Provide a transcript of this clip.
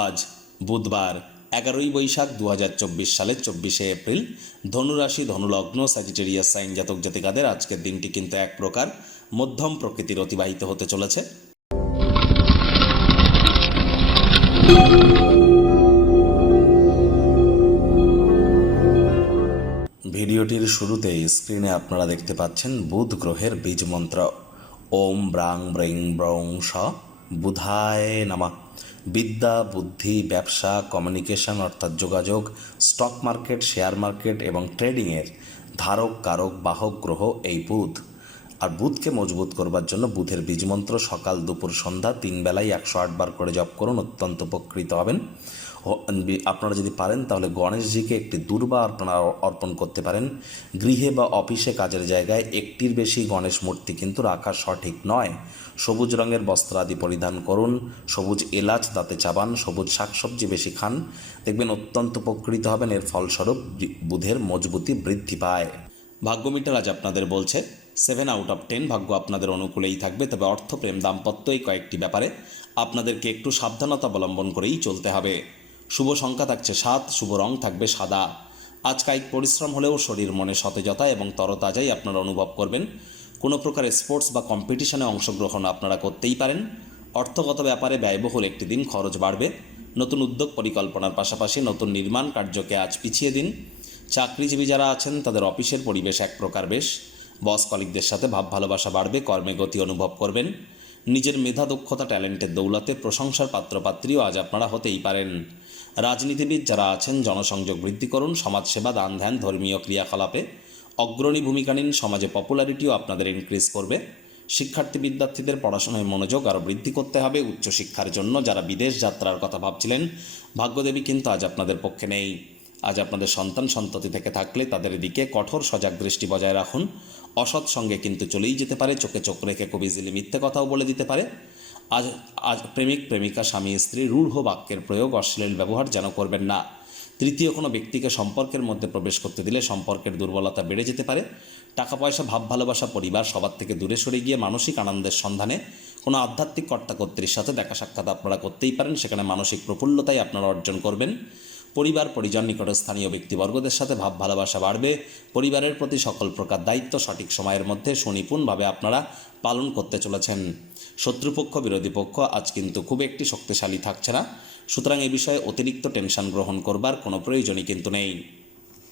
আজ বুধবার এগারোই বৈশাখ দু হাজার চব্বিশ সালের চব্বিশে এপ্রিল। ধনুরাশি, ধনুলগ্ন স্যাজিটেরিয়াস সাইন জাতক জাতিকাদের আজকের দিনটি কিন্তু এক প্রকার মধ্যম প্রকৃতির অতিবাহিত হতে চলেছে। ভিডিওটির শুরুতেই স্ক্রিনে আপনারা দেখতে পাচ্ছেন বুধ গ্রহের বীজ মন্ত্র। ওম ব্রাং ব্রিং ব্রং স বুধায় নামা। বিদ্যা, বুদ্ধি, ব্যবসা কমিউনিকেশন অর্থাৎ যোগাযোগ স্টক মার্কেট শেয়ার মার্কেট এবং ট্রেডিংয়ের ধারক, কারক, বাহক, গ্রহ এই বুধ। আর বুধকে মজবুত করবার জন্য বুধের বীজমন্ত্র সকাল দুপুর সন্ধ্যা তিন বেলায় একশো আটবার করে জপ করুন, অত্যন্ত উপকৃত হবেন। আপনারা যদি পারেন, তাহলে গণেশজিকে একটি দুর্বা আপনারা অর্পণ করতে পারেন। গৃহে বা অফিসে কাজের জায়গায় একটির বেশি গণেশ মূর্তি কিন্তু রাখা সঠিক নয়। সবুজ রঙের বস্ত্র আদি পরিধান করুন, সবুজ এলাচ দাঁতে চাবান, সবুজ শাকসবজি বেশি খান। দেখবেন অত্যন্ত উপকৃত হবেন, এর ফলস্বরূপ বুধের মজবুতি বৃদ্ধি পায়। ভাগ্য মিটার আজ আপনাদের বলছে সেভেন আউট অফ টেন ভাগ্য আপনাদের অনুকূলেই থাকবে, তবে অর্থ প্রেম দাম্পত্য এই কয়েকটি ব্যাপারে আপনাদেরকে একটু সাবধানতা অবলম্বন করেই চলতে হবে। শুভ সংখ্যা থাকছে সাত, শুভ রং থাকবে সাদা। আজ কায়িক পরিশ্রম হলেও শরীর মনে সতেজতা এবং তরতাজাই আপনারা অনুভব করবেন। কোনো প্রকার স্পোর্টস বা কম্পিটিশনে অংশগ্রহণ আপনারা করতেই পারেন। অর্থগত ব্যাপারে ব্যয়বহুল একটি দিন খরচ বাড়বে। নতুন উদ্যোগ পরিকল্পনার পাশাপাশি নতুন নির্মাণ কার্যকে আজ পিছিয়ে দিন। চাকরিজীবী যারা আছেন, তাদের অফিসের পরিবেশ এক প্রকার বেশ। বস কলিকদের সাথে ভাব ভালোবাসা বাড়বে, কর্মে গতি অনুভব করবেন। নিজের মেধা, দক্ষতা, ট্যালেন্টের দৌলতে প্রশংসার পাত্রপাত্রীও আজ আপনারা হতেই পারেন। রাজনীতিবিদ যারা আছেন, জনসংযোগ বৃদ্ধি করুন, সমাজসেবা, দান ধ্যান, ধর্মীয় ক্রিয়াকলাপে। অগ্রণী ভূমিকা নিন, সমাজে পপুলারিটিও আপনাদের ইনক্রিজ করবে। শিক্ষার্থী, বিদ্যার্থীদের পড়াশোনায় মনোযোগ আরও বৃদ্ধি করতে হবে। উচ্চশিক্ষার জন্য যারা বিদেশ যাত্রার কথা ভাবছিলেন, ভাগ্যদেবী কিন্তু আজ আপনাদের পক্ষে নেই। আজ আপনাদের সন্তান সন্ততি থেকে থাকলে তাদের দিকে কঠোর সজাগ দৃষ্টি বজায় রাখুন। অসৎ সঙ্গে কিন্তু চলেই যেতে পারে, চোখে চোখ রেখে খুব ইজিলি মিথ্যে কথাও বলে দিতে পারে। আজ আজ প্রেমিক, প্রেমিকা, স্বামী, স্ত্রী, রূঢ় বাক্যের প্রয়োগ, অশ্লীল ব্যবহার যেন করবেন না। তৃতীয় কোনো ব্যক্তিকে সম্পর্কের মধ্যে প্রবেশ করতে দিলে সম্পর্কের দুর্বলতা বেড়ে যেতে পারে। টাকা, পয়সা, ভাব, ভালোবাসা, পরিবার সবার থেকে দূরে সরে গিয়ে মানসিক আনন্দের সন্ধানে কোনো আধ্যাত্মিক কর্তাকর্ত্রীর সাথে দেখা সাক্ষাৎ আপনারা করতেই পারেন। সেখানে মানসিক প্রফুল্লতাই আপনারা অর্জন করবেন। পরিবার, পরিজন নিকট স্থানীয় ব্যক্তিবর্গদের সাথে ভাব ভালোবাসা বাড়বে। পরিবারের প্রতি সকল প্রকার দায়িত্ব সঠিক সময়ের মধ্যে সুনিপুণভাবে আপনারা পালন করতে চলেছেন। শত্রুপক্ষ, বিরোধী পক্ষ আজ কিন্তু খুব একটি শক্তিশালী থাকছে না। সুতরাং এ বিষয়ে অতিরিক্ত টেনশন গ্রহণ করবার কোনো প্রয়োজনই কিন্তু নেই।